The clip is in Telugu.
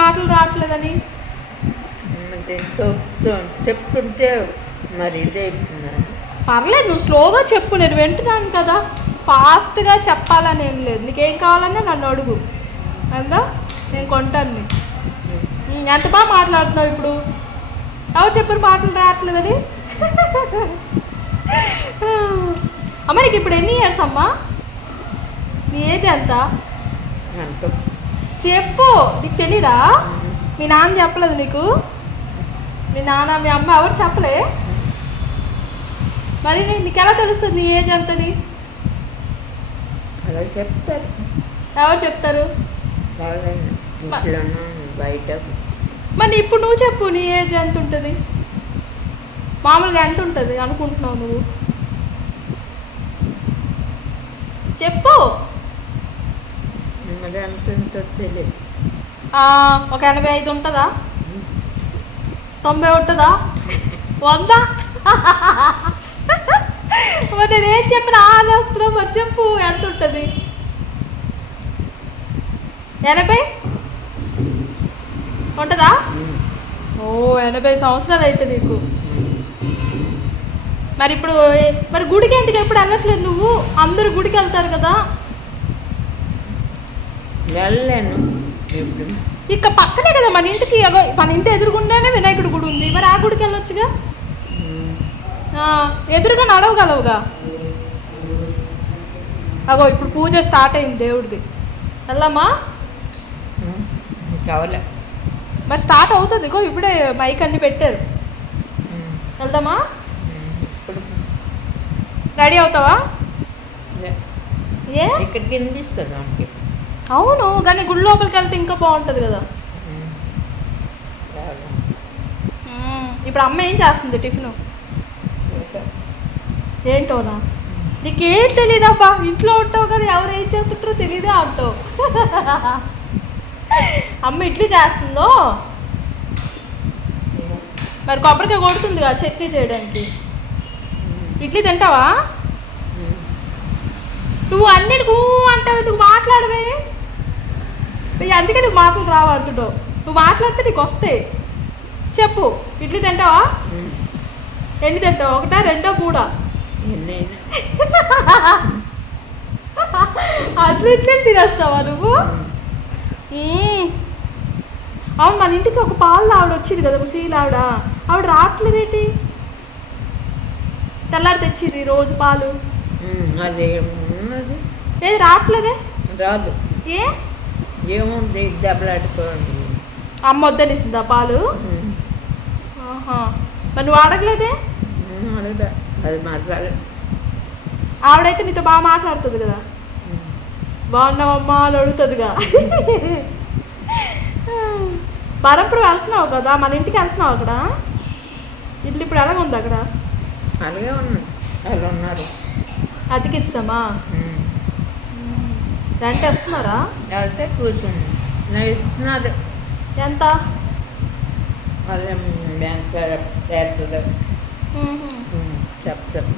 మాటలు రావట్లేదని చెప్తుంటే మరి ఇదే పర్లేదు, నువ్వు స్లోగా చెప్పు, నేను వింటున్నాను కదా. ఫాస్ట్గా చెప్పాలని ఏం లేదు. నీకేం కావాలన్నా నన్ను అడుగు, అందా నేను కొంటాను. ఎంత బాగా మాట్లాడుతున్నావు ఇప్పుడు. ఎవరు చెప్పారు మాటలు రావట్లేదని? అమ్మ నీకు ఇప్పుడు ఎన్ని ఇయర్స్ అమ్మా? నీ ఏజ్ ఎంత చెప్పు. నీకు తెలీదా? మీ నాన్న చెప్పలేదు నీకు? మీ నాన్న మీ అమ్మ ఎవరు చెప్పలే? మరి నీకు ఎలా తెలుస్తుంది నీ ఏజ్ ఎంతని? అలా చెప్తారు. ఎవరు చెప్తారు? బయట. మరి ఇప్పుడు నువ్వు చెప్పు, నీ ఏజ్ ఎంత ఉంటుంది? మామూలుగా ఎంత ఉంటుంది అనుకుంటున్నావు నువ్వు? చెప్పు. ఎంత ఉంటుందో తెలియదు. ఒక 85 ఉంటుందా? 90 ఉంటుందా? 100? మరి నేనేం చెప్పిన ఆనేస్తున్నావు. మరి చెప్పు ఎంత ఉంటుంది? 80 ఉంటుందా? ఓ 80 సంవత్సరాలు అయితే నీకు. మరి ఇప్పుడు మరి గుడికి ఎందుకు ఎప్పుడు వెళ్ళట్లేదు నువ్వు? అందరూ గుడికి వెళ్తారు కదా. వెళ్ళాను. ఇక పక్కనే కదా మన ఇంటికి, మన ఇంటి ఎదురుగుండానే వినాయకుడి గుడి ఉంది. మరి ఆ గుడికి వెళ్ళొచ్చుగా. ఎదురుగా నడవగలవుగా. అగో ఇప్పుడు పూజ స్టార్ట్ అయింది దేవుడిది. వెళ్దామా? కావాలా? మరి స్టార్ట్ అవుతుంది. ఇగో ఇప్పుడే మైక్ అన్ని పెట్టారు. వెళ్దామా? రెడీ అవుతావా? ఏ ఇక్కడికి వినిపిస్తుంది. అవును, కానీ గుడి లోపలికి వెళ్తే ఇంకా బాగుంటుంది కదా. ఇప్పుడు అమ్మ ఏం చేస్తుంది టిఫిన్? ఏంటోనా? నీకేం తెలీదబ్బా. ఇంట్లో ఉంటావు కదా, ఎవరు ఏం చేస్తుంటారో తెలీదే అంటావు. అమ్మ ఇడ్లీ చేస్తుందో మరి కొబ్బరికాయ కొడుతుంది కదా చట్నీ చేయడానికి. ఇడ్లీ తింటావా? నువ్వు అన్నిటికూ అంటావు, ఎందుకు మాట్లాడవే? అందుకే నువ్వు మాటలు రావంటున్నావు. నువ్వు మాట్లాడితే నీకు వస్తాయి. చెప్పు, ఇడ్లీ తింటావా? ఎన్ని తింటావు? 1, 2, 3? అట్లా ఇట్లే తినేస్తావా నువ్వు? అవును, మన ఇంటికి ఒక పాలు ఆవిడ వచ్చింది కదా, ముసీలు ఆవిడ రావట్లేదేంటి? తెల్లారి తెచ్చింది రోజు పాలు. ఏది రావట్లేదే? రాదు. ఏ ఏముంది, దెబ్బలాడుకోండి. అమ్మ వద్దనిస్తుందా పాలు? మరి నువ్వు అడగలేదే? అది మాట్లాడ. ఆవిడైతే నీతో బాగా మాట్లాడుతుంది కదా. బాగున్నావమ్మా అని అడుగుతుందిగా. బరంపురం వెళ్తున్నావు కదా, మన ఇంటికి వెళ్తున్నావు. అక్కడ ఇల్లు ఇప్పుడు ఎలాగ ఉంది? అక్కడ అలాగే ఉన్నాయి. అలా ఉన్నారు. అతికిస్తామా? రెంట్ వస్తున్నారా? వెళ్తే కూర్చుంది. నేను ఇస్తున్నారు. ఎంత? వాళ్ళ బ్యాంక్ చెప్తారు.